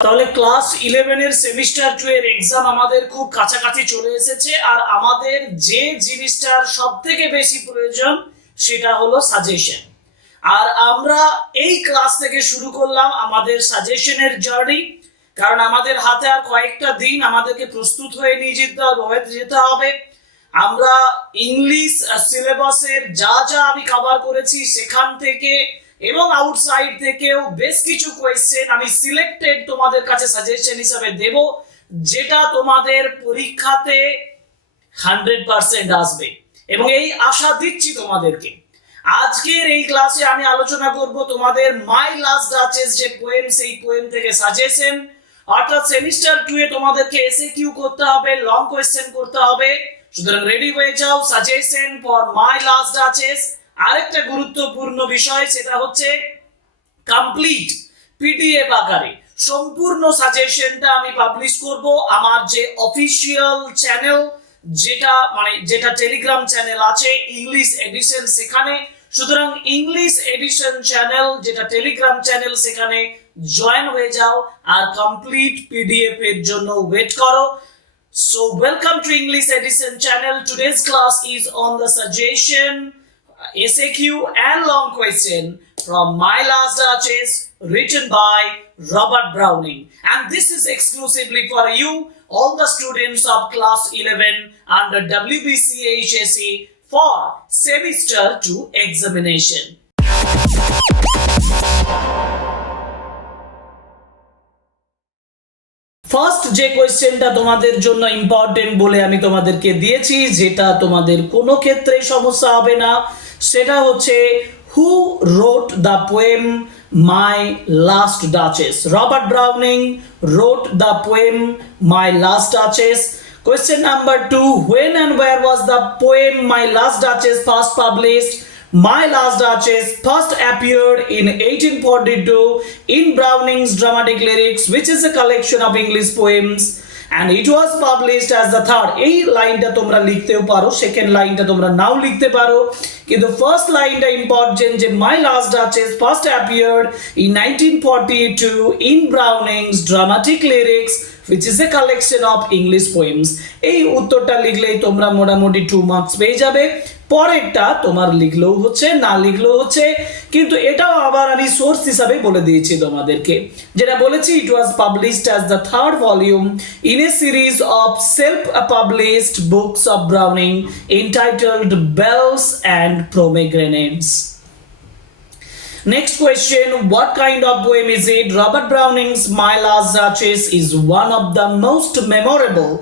তাহলে ক্লাস ইলেভেনের semester two এর এক্সাম আমাদের খুব কাছাকাছি চলে এসেছে আর আমাদের যে জিনিসটার সব থেকে বেশি প্রয়োজন সেটা হলো সাজেশন আর আমরা এই ক্লাস থেকে শুরু করলাম আমাদের সাজেশনের জার্নি কারণ আমাদের হাতে আর কয়েকটা দিন আমাদেরকে প্রস্তুত হয়ে নিয়ে যেতে হবে, হয়ে যেতে হবে। আমরা ইংলিশ সিলেবাসের যা যা আমি কভার করেছি সেখান থেকে এবং আউটসাইড থেকেও বেশ কিছু কোয়েশ্চেন আমি সিলেক্টেড তোমাদের কাছে সাজেশন হিসাবে দেব, যেটা তোমাদের পরীক্ষাতে হান্ড্রেড পার্সেন্ট আসবে। এবং এই আশা দিচ্ছি তোমাদেরকে। আজকের এই ক্লাসে আমি আলোচনা করব তোমাদের মাই লাস্ট ডাচেস যে পোয়েম সেই পোয়েম থেকে সাজেশন অর্থাৎ সেমিস্টার টু এ তোমাদেরকে এসে কিউ করতে হবে লং কোয়েশ্চেন করতে হবে। সুতরাং রেডি হয়ে যাও suggestion for my last duchess আরেকটা গুরুত্বপূর্ণ বিষয় সেটা হচ্ছে কমপ্লিট পিডিএফ আকারে সম্পূর্ণ সাজেশনটা আমি পাবলিশ করব আমার যে অফিসিয়াল চ্যানেল যেটা মানে যেটা টেলিগ্রাম চ্যানেল আছে ইংলিশ এডিশন সেখানে। সুতরাং ইংলিশ এডিশন চ্যানেল যেটা টেলিগ্রাম চ্যানেল সেখানে জয়েন হয়ে যাও আর কমপ্লিট পিডিএফ এর জন্য ওয়েট করো। So welcome to English Edition channel. Today's class is on the suggestion, SAQ and long question from My Last Duchess written by Robert Browning. And this is exclusively for you, all the students of class 11 under WBC HSE for semester 2 examination. First যে কোয়েশ্চেনটা তোমাদের জন্য important বলে আমি তোমাদেরকে দিয়েছি যেটা তোমাদের কোনো ক্ষেত্রে সমস্যা হবে না সেটা হচ্ছে who wrote the poem my last duchess Robert Browning wrote the poem my last duchess Question number two When and where was the poem My Last Duchess first published? My Last Duchess first appeared in 1842 in Browning's Dramatic Lyrics, which is a collection of English poems. And it was published as the third. এই লাইনটা তোমরা লিখতেও পারো second লাইনটা তোমরা নাও লিখতে পারো। কিন্তু ফার্স্ট লাইনটা ইম্পর্টেন্ট যে my last duchess first appeared in 1942 in Browning's dramatic lyrics which is a collection of English poems এই উত্তরটা লিখলেই তোমরা মোটামুটি টু মার্কস পেয়ে যাবে। পরেরটা তোমার লিখলেও হচ্ছে না লিখলেও হচ্ছে কিন্তু এটাও আবার আমি সোর্স হিসাবে বলে দিয়েছি তোমাদেরকে যেটা বলেছি it was published as the third volume in a series of self published books of Browning entitled bells and pomegranates Next question What kind of poem is it? Robert Browning's My Last is one of the most memorable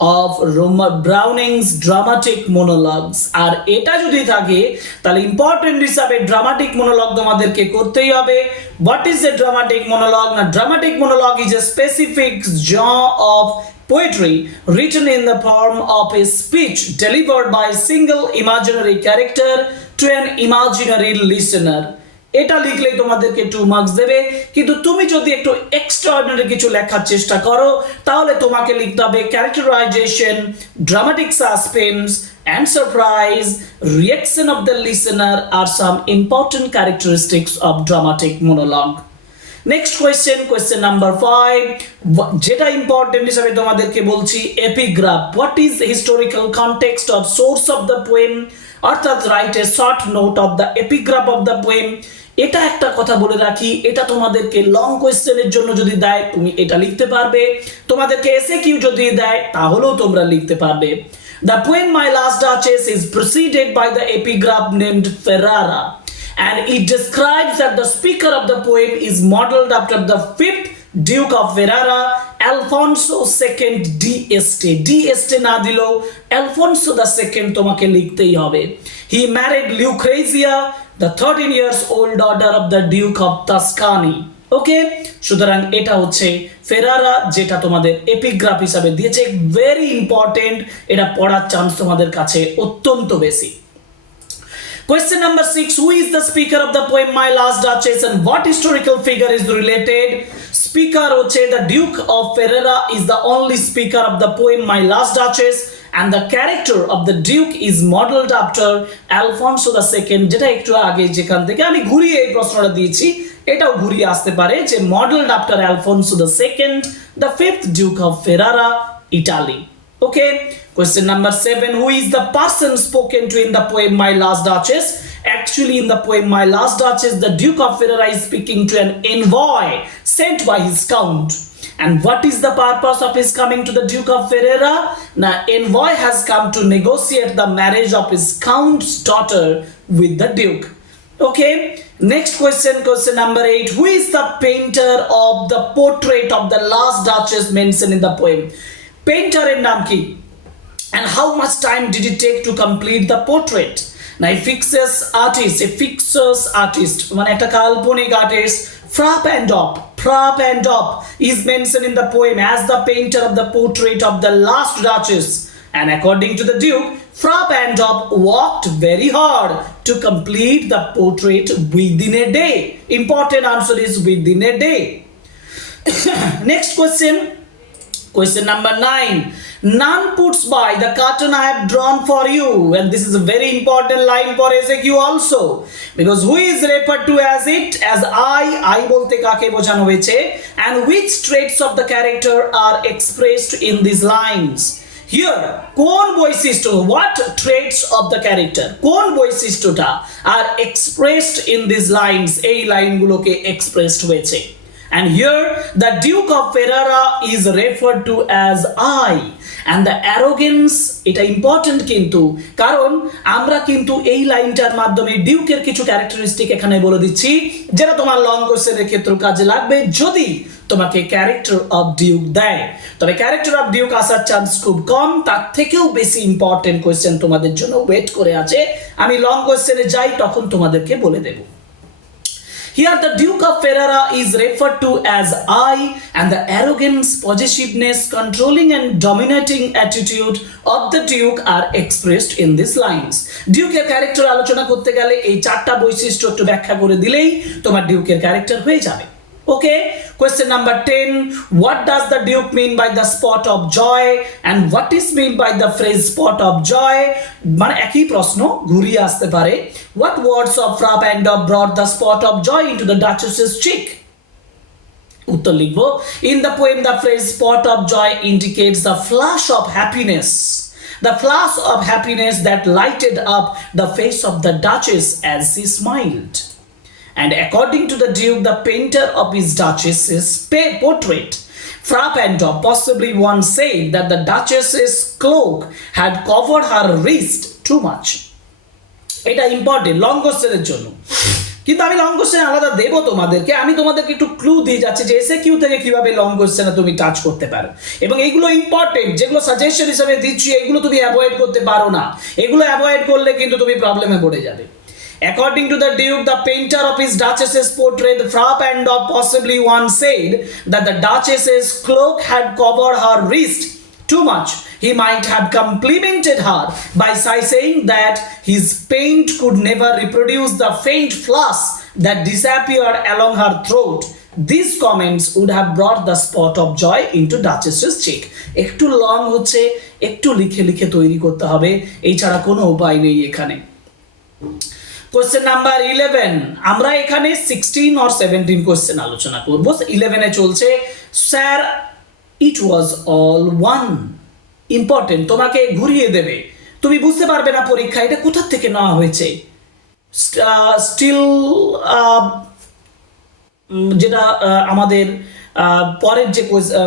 Robert Browning's dramatic monologues আর এটা যদি থাকে তাহলে important হিসাবে dramatic monologue তোমাদেরকে করতেই হবে what is a dramatic monologue না dramatic monologue is a specific genre of poetry written in the form of a speech delivered by a single imaginary character to an imaginary listener এটা লিখলেই তোমাদেরকে two marks দেবে। কিন্তু তুমি যদি একটু extraordinary কিছু লেখার চেষ্টা করো, তাহলে তোমাকে লিখতে হবে characterisation dramatic suspense and surprise reaction of the listener R some important characteristics of dramatic monologue next question question number five যেটা ইম্পর্টেন্ট হিসাবে তোমাদেরকে বলছি epigraph what is historical context of source of the poem অর্থাৎ write a short note of the epigraph of the poem এটা একটা কথা বলে রাখি এটা তোমাদেরকে লং কোয়েশ্চেনের জন্য যদি দেয় তুমি এটা লিখতে পারবে তোমাদেরকে এসে কিউ যদি দেয় তাহলেও তোমরা লিখতে পারবে the poem my last duchess is preceded by the epigraph named Ferrara and it describes that the speaker of the poem is modeled after the fifth Duke of Ferrara, Alfonso II d'Este. d'Este না দিলেও Alfonso the second তোমাকে লিখতেই হবে He married Lucrezia, the 13 years old daughter of the Duke of Tuscany. ওকে সুতরাং এটা হচ্ছে ফেরারা যেটা তোমাদের এপিগ্রাফ হিসাবে দিয়েছে ভেরি ইম্পর্টেন্ট এটা পড়ার চান্স তোমাদের কাছে অত্যন্ত বেশি Question number six Who is the speaker of the poem My Last Duchess and what historical figure is related? Speaker Oche, the Duke of Ferrara, is the only speaker of the poem My Last Duchess, and the character of the Duke is modeled after Alfonso II যেটা একটু আগে যেখান থেকে আমি ঘুরিয়ে এই প্রশ্নটা দিয়েছি এটাও ঘুরিয়ে আসতে পারে যে modelled after Alfonso the second the fifth duke of Ferrara Italy Okay, question number seven. Who is the person spoken to in the poem My Last Duchess? Actually, in the poem My Last Duchess, the Duke of Ferrara is speaking to an envoy sent by his count. And what is the purpose of his coming to the Duke of Ferrara? Now, envoy has come to negotiate the marriage of his count's daughter with the Duke. Okay, next question, question number eight. Who is the painter of the portrait of the last Duchess mentioned in the poem? Painter in নাম কি? and how much time did it take to complete the portrait now a fixes artist a fixers artist মানে একটা কাল্পনিক artist Frapp and Dop Frapp and is mentioned in the poem as the painter of the portrait of the last duchess. And according to the duke Frapp and Dop worked very hard to complete the portrait within a day. Important answer is within a day. Next question. Question number nine. None puts by the cartoon I have drawn for you. And this is a very important line for SAQ also. Because who is referred to as it? As I, I বলতে কাকে বোঝানো হয়েছে and which traits of the character are expressed in these lines? Here, কোন বৈশিষ্ট্য what traits of the character কোন বৈশিষ্ট্যটা are expressed in these lines এই লাইনগুলোকে expressed হয়েছে And here, the Duke of Ferrara is referred to as I. And the arrogance, এটা important কিন্তু। কারণ আমরা কিন্তু এই লাইনটার মাধ্যমে ডিউকের কিছু ক্যারেক্টারিস্টিক এখানে বলে দিচ্ছি যেটা তোমার লং কোর্সের ক্ষেত্রে কাজে লাগবে যদি তোমাকে ক্যারেক্টার অফ ডিউক দেয়। তবে ক্যারেক্টার অফ ডিউক আসার চান্স খুব কম তার থেকেও বেশি ইম্পর্টেন্ট কোয়েশ্চেন তোমাদের জন্য ওয়েট করে আছে। আমি লং কোয়েশ্চেনে যাই তখন তোমাদেরকে বলে দেবো। Here, the Duke of Ferrara is referred to as I, and the arrogance, possessiveness, controlling, and dominating attitude of the Duke are expressed in these lines. ডিউকের ক্যারেক্টার আলোচনা করতে গেলে এই চারটা বৈশিষ্ট্য একটু ব্যাখ্যা করে দিলেই তোমার ডিউকের ক্যারেক্টার হয়ে যাবে Okay, question number 10. What does the Duke mean by the spot of joy? And what is mean by the phrase spot of joy? মানে একই প্রশ্ন ঘুরিয়ে আসতে পারে What words of Frapp and Dop brought the spot of joy into the Duchess's cheek? উত্তর লিখব in the poem the phrase spot of joy indicates the flush of happiness the flush of happiness that lighted up the face of the Duchess as she smiled And according to the Duke, the painter of his Duchess's portrait, Frapp and Dop possibly once said that the Duchess's cloak had covered her wrist too much. এটা important long কোশ্চেনের জন্য। কিন্তু আমি long question আলাদা দেবো তোমাদেরকে। আমি তোমাদেরকে একটু ক্লু দিয়ে যাচ্ছি যে এসে কিউ থেকে কীভাবে লং কোশ্চেনে তুমি টাচ করতে পারো। এবং এগুলো ইম্পর্টেন্ট যেগুলো সাজেশন হিসেবে দিচ্ছি এগুলো তুমি অ্যাভয়েড করতে পারো না। এগুলো অ্যাভয়েড করলে কিন্তু তুমি প্রবলেমে পড়ে যাবে। According to the Duke, the painter of his Duchess's portrait, Frapp and Dop possibly once said that the Duchess's cloak had covered her wrist too much. He might have complimented her by saying that his paint could never reproduce the faint flush that disappeared along her throat. These comments would have brought the spot of joy into Duchess's cheek. একটু long হচ্ছে একটু লিখে লিখে তৈরি করতে হবে এছাড়া কোনো উপায় নেই এখানে কোশ্চেন নাম্বার ইলেভেন আমরা এখানে সিক্সটিন অর সেভেন্টিন কোশ্চেন আলোচনা করব। ইলেভেনে চলছে sir it was all one important তোমাকে ঘুরিয়ে দেবে। তুমি বুঝতে পারবে না পরীক্ষা, এটা কোথা থেকে নেওয়া হয়েছে? স্টিল যেটা আমাদের পরের যে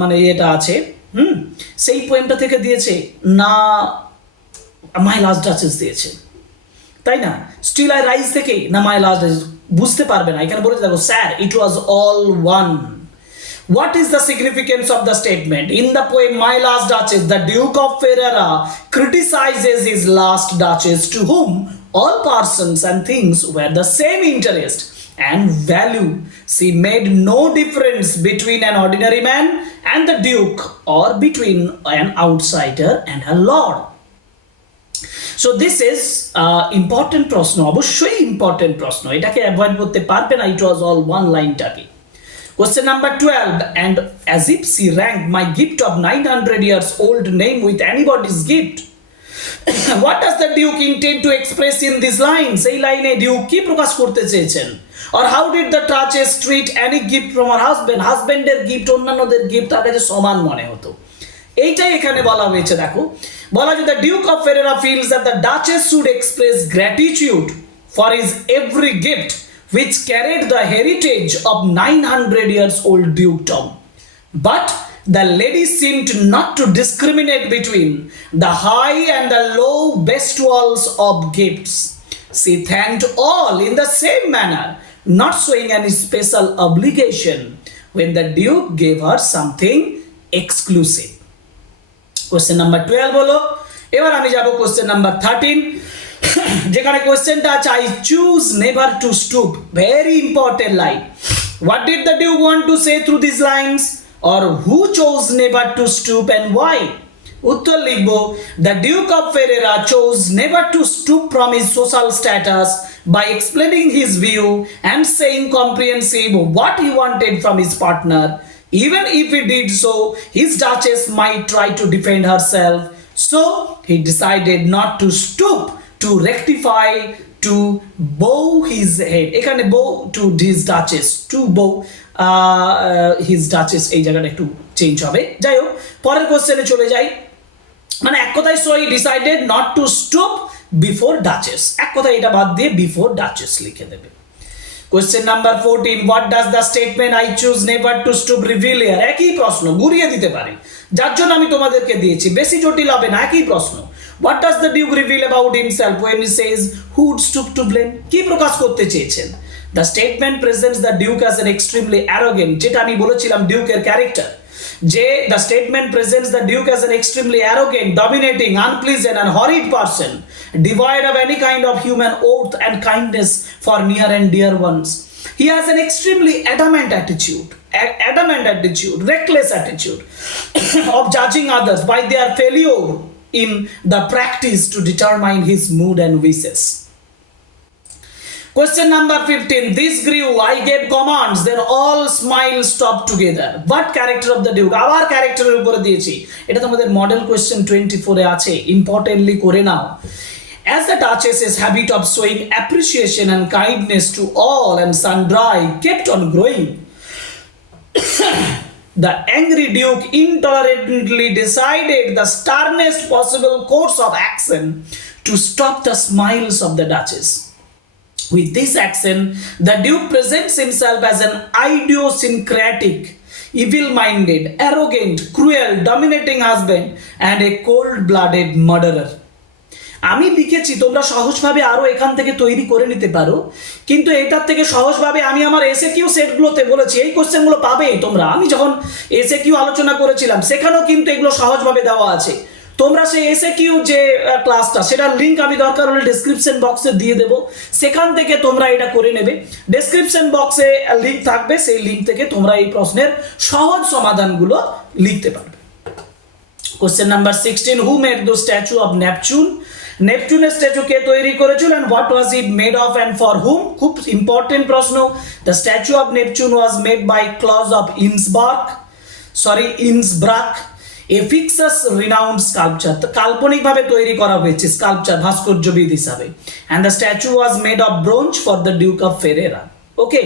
মানে এটা আছে, হুম, সেই পোয়েমটা থেকে দিয়েছে। না মাই লাস্ট ডাচেস দিয়েছে। তাই না স্টিল আই রাইজ থেকে না মাই লাস্ট বুঝতে পারবে না এখানে বলেছে দেখো sir it was all one What is the significance of the statement? In the poem My Last Duchess, the Duke of Ferrara criticizes his last duchess to whom all persons and things were the same interest and value. She made no difference between an ordinary man and the Duke or between an outsider and her lord. So this is important প্রশ্ন, অবশ্যই important প্রশ্ন। এটাকে avoid করতে পারবে না it was all one লাইনটাকে number twelve and as if she ranked my gift of nine hundred years old name with anybody's gift what does the duke intend to express in this lines এই লাইনে Duke কি প্রকাশ করতে চেয়েছেন? Or how did the duchess treat any gift from her husband? হাজবেন্ডের gift অন্যান্যদের gift তার কাছে সমান মনে হতো। এইটাই এখানে বলা হয়েছে দেখো বলা যে the Duke of Ferrara feels that the Duchess should express gratitude for his every gift which carried the heritage of 900 years old dukedom. But the lady seemed not to discriminate between the high and the low bestowals of gifts. She thanked all in the same manner, not showing any special obligation when the duke gave her something exclusive. Question number twelve হলো, এবার আমি যাব question number thirteen যেখানে কোশ্চেনটা আছে I choose never to stoop very important line what did the duke want to say through this lines or who chose never to stoop and why উত্তর লিখব the duke of Ferrara chose never to stoop from his social status by explaining his view and saying comprehensive what he wanted from his partner. Even if he did so, his duchess might try to defend herself. So he decided not to stoop to rectify to bow his head. এখানে bow to his duchess to bow uh, uh, his duchess এই জায়গাটা একটু change হবে যাই হোক পরের কোশ্চেনে চলে যাই মানে এক কথায় so he decided not to stop before duchess এক কথায় এটা বাদ দিয়ে বিফোর ডাচেস লিখে দেবে question number fourteen what does the statement I choose never to stoop reveal year একই প্রশ্ন, ঘুরিয়ে দিতে পারি। যার জন্য আমি তোমাদেরকে দিয়েছি, বেশি জটিল হবে না, একই প্রশ্ন। What does the duke reveal about himself when says who'd stoop to blame কি প্রকাশ করতে চেয়েছেন? The statement presents the duke as an extremely arrogant যেটা আমি বলেছিলাম ডিউকের character J. The statement presents the Duke as an extremely arrogant, dominating, unpleasant, and horrid person, devoid of any kind of human oath and kindness for near and dear ones. He has an extremely adamant attitude, adamant attitude, reckless attitude of judging others by their failure in the practice to determine his mood and wishes. Question number 15. This grew, I gave commands, then all smiles stopped together. What character of the Duke? আবার ক্যারেক্টারের উপরে দিয়েছি এটা তোমাদের model question twenty ফোরে আছে importantly করে নাও As the Duchess's habit of showing appreciation and kindness to all and sundry kept on growing, the angry Duke intolerantly decided the sternest possible course of action to stop the smiles of the Duchess. With this action, the Duke presents himself as an idiosyncratic, evil minded, arrogant, cruel, dominating husband and a cold blooded murderer. আমি লিখেছি তোমরা সহজভাবে আরও এখান থেকে তৈরি করে নিতে পারো কিন্তু এটার থেকে সহজভাবে আমি আমার এসে কিউ সেটগুলোতে বলেছি এই কোশ্চেনগুলো পাবেই তোমরা আমি যখন এসে কিউ আলোচনা করেছিলাম সেখানেও কিন্তু এগুলো সহজভাবে দেওয়া আছে তোমরা সেই এসে কিউ যে ক্লাসটা সেটার লিঙ্ক আমি দরকার হলে ডেসক্রিপশন বক্সে দিয়ে দেবো। সেখান থেকে তোমরা এটা করে নেবে। ডেসক্রিপশন বক্সে লিঙ্ক থাকবে। সেই লিঙ্ক থেকে তোমরা এই প্রশ্নের সহজ সমাধানগুলো লিখতে পারবে। Question number sixteen who made the statue of Neptune নেপচুনের statue কে তৈরি করেছিল and what was it made of and for whom খুব ইম্পর্টেন্ট প্রশ্ন। The statue of Neptune was made by Claus of Innsbruck sorry Innsbruck a fictitious renowned sculptor কাল্পনিকভাবে তৈরি করা হয়েছে sculpture ভাস্কর্যবিদ হিসাবে and the statue was made of bronze for the duke of Ferrara okay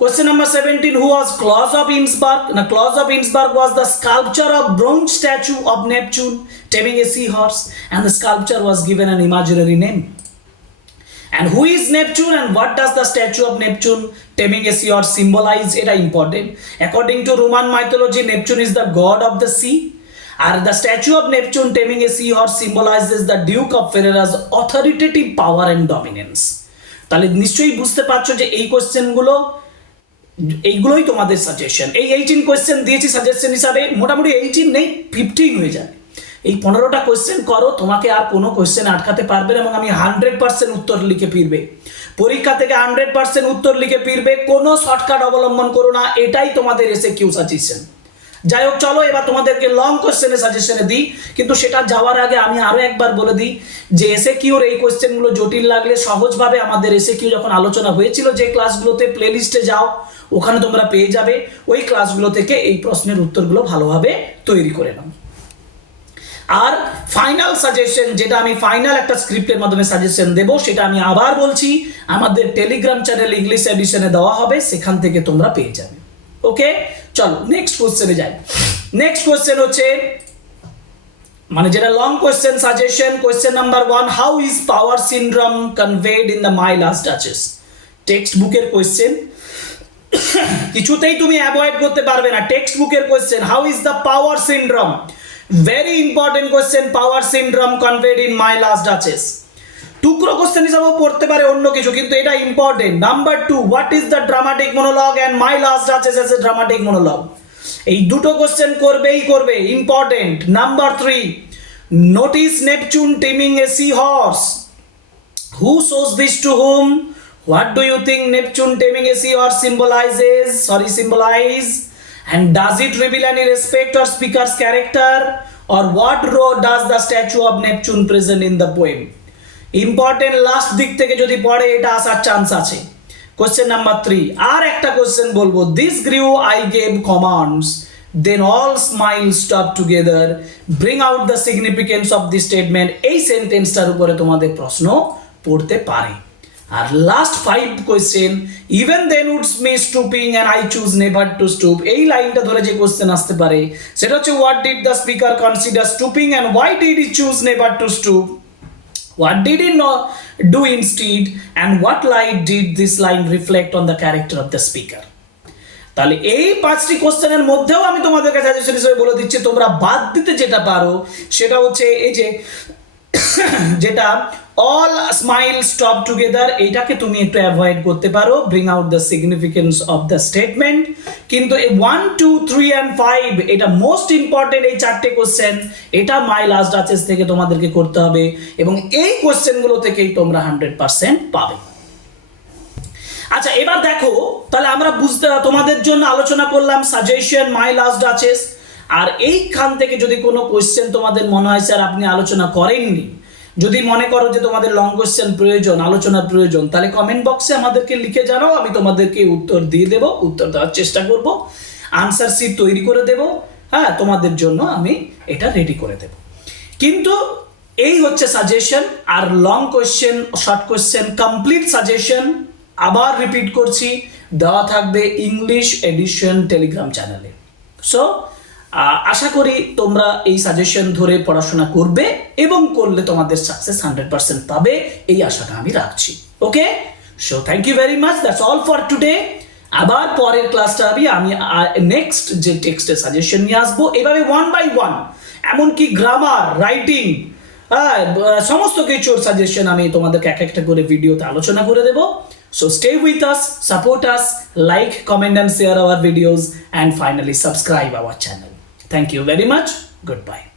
Question number 17 Who was Claus of Innsbruck? Now, Claus of Innsbruck was the sculpture of bronze statue of Neptune taming a seahorse, and the sculpture was given an imaginary name. And who is Neptune and what does the statue of Neptune taming a seahorse symbolize? এটা important. According to Roman mythology, Neptune is the god of the sea. And the statue of Neptune taming a seahorse symbolizes the Duke of Ferrara's authoritative power and dominance. তাহলে নিশ্চয়ই বুঝতে পারছ যে এই কোশ্চেনগুলো এইগুলোই তোমাদের সাজেশন এই এইটিন কোয়েশ্চেন দিয়েছি সাজেশন হিসাবে, মোটামুটি এইটিন নেই ফিফটিন হয়ে যাবে। এই পনেরোটা কোয়েশ্চেন করো, তোমাকে আর কোনো কোয়েশ্চেন আটকাতে পারবে না এবং আমি হান্ড্রেড পার্সেন্ট উত্তর লিখে ফিরবে। পরীক্ষা থেকে হান্ড্রেড পার্সেন্ট উত্তর লিখে ফিরবে, কোনো শর্টকাট অবলম্বন করো না, এটাই তোমাদের এসে কিউ সাজেশন যাই হোক, চলো, এবার তোমাদেরকে লং কোশ্চেনে সাজেশনে দিই। কিন্তু সেটা যাওয়ার আগে আমি আরও একবার বলে দিই যে এসে কিউর এই কোশ্চেনগুলো জটিল লাগলে সহজভাবে আমাদের এসে কিউ যখন আলোচনা হয়েছিল যে ক্লাসগুলোতে প্লে লিস্টে যাও, ওখানে তোমরা পেয়ে যাবে। ওই ক্লাসগুলো থেকে এই প্রশ্নের উত্তরগুলো ভালোভাবে তৈরি করে নাও। আর ফাইনাল সাজেশন যেটা আমি ফাইনাল একটা স্ক্রিপ্টের মাধ্যমে সাজেশন দেব, সেটা আমি আবার বলছি, আমাদের টেলিগ্রাম চ্যানেল ইংলিশ এডিশনে দেওয়া হবে, সেখান থেকে তোমরা পেয়ে যাবে। ওকে চলো নেক্সট কোশ্চেনে যাই। নেক্সট কোশ্চেন হচ্ছে মানে যেটা long question suggestion question number one how is power syndrome conveyed in the my last duchess text বুকের কোয়েশ্চেন কিছুতেই তুমি অ্যাভয়েড করতে পারবে না। টেক্সট বুকের question how is the power syndrome very important question power syndrome conveyed in my last duchess টুকরো question হিসাবেও পড়তে পারে অন্য কিছু, কিন্তু এটা important number two what is the dramatic monologue and my last আছে এ ড্রামাটিক মনোলগ এই দুটো কোশ্চেন করবেই করবে important number three notice Neptune taming a sea horse who shows this to whom what do you think Neptune taming a sea horse symbolises sorry symbolise and does it reveal any respect or speaker character or what role does the statue of Neptune present in the poem important last দিক থেকে যদি পড়ে, এটা আসার chance আছে। Question number three আর একটা question বলব। This grew I gave commands then all smile stop together bring out the significance of the statement এই সেন্টেন্সটার উপরে তোমাদের প্রশ্ন পড়তে পারে। আর last five question even then would me stooping and I choose never to stoop এই লাইনটা ধরে যে কোয়েশ্চেন আসতে পারে, সেটা হচ্ছে what did the speaker consider stooping and why did he choose never to stoop What did he not do instead, and what light did this line reflect on the character of the speaker? তাহলে এই পাঁচটি কোশ্চেনের মধ্যেও আমি তোমাদেরকে suggestion হিসেবে বলে দিচ্ছি তোমরা বাদ দিতে যেটা পারো সেটা হচ্ছে এই যে যেটা অল স্মাইল স্টপ টুগেদার এটাকে তুমি একটু অ্যাভয়েড করতে পারো bring out the significance of the statement কিন্তু এই one two three and five এটা মোস্ট ইম্পর্টেন্ট এই চারটে কোশ্চেন এটা মাই লাস্ট ডাচেস থেকে তোমাদেরকে করতে হবে এবং এই কোশ্চেনগুলো থেকেই তোমরা হান্ড্রেড পার্সেন্ট পাবে। আচ্ছা এবার দেখো, তাহলে আমরা বুঝতে, তোমাদের জন্য আলোচনা করলাম সাজেশন মাই লাস্ট ডাচেস আর এইখান থেকে যদি কোনো কোয়েশ্চেন তোমাদের মনে হয়, স্যার, আপনি আলোচনা করেননি। যদি মনে করো যে তোমাদের লং কোয়েশ্চেন প্রয়োজন, আলোচনার প্রয়োজন, তাহলে কমেন্ট বক্সে আমাদেরকে লিখে জানাও, আমি তোমাদেরকে উত্তর দিয়ে দেবো, উত্তর দেওয়ার চেষ্টা করব আনসার শিট তৈরি করে দেব হ্যাঁ তোমাদের জন্য আমি এটা রেডি করে দেব। কিন্তু এই হচ্ছে সাজেশন আর long question short question complete suggestion আবার রিপিট করছি, দেওয়া থাকবে ইংলিশ এডিশন টেলিগ্রাম চ্যানেলে সো আশা করি তোমরা এই সাজেশন ধরে পড়াশোনা করবে এবং করলে তোমাদের সাকসেস হান্ড্রেড পার্সেন্ট পাবে। এই আশাটা আমি রাখছি। Okay so thank you very much that's all for today আবার পরের ক্লাসটা আমি আমি নেক্সট যে টেক্সটের সাজেশন নিয়ে আসব, এভাবে ওয়ান বাই ওয়ান এমনকি গ্রামার রাইটিং হ্যাঁ সমস্ত কিছুর সাজেশন আমি তোমাদেরকে এক একটা করে ভিডিওতে আলোচনা করে দেবো। So stay with us support us like comment and share our videos and finally subscribe our channel thank you very much goodbye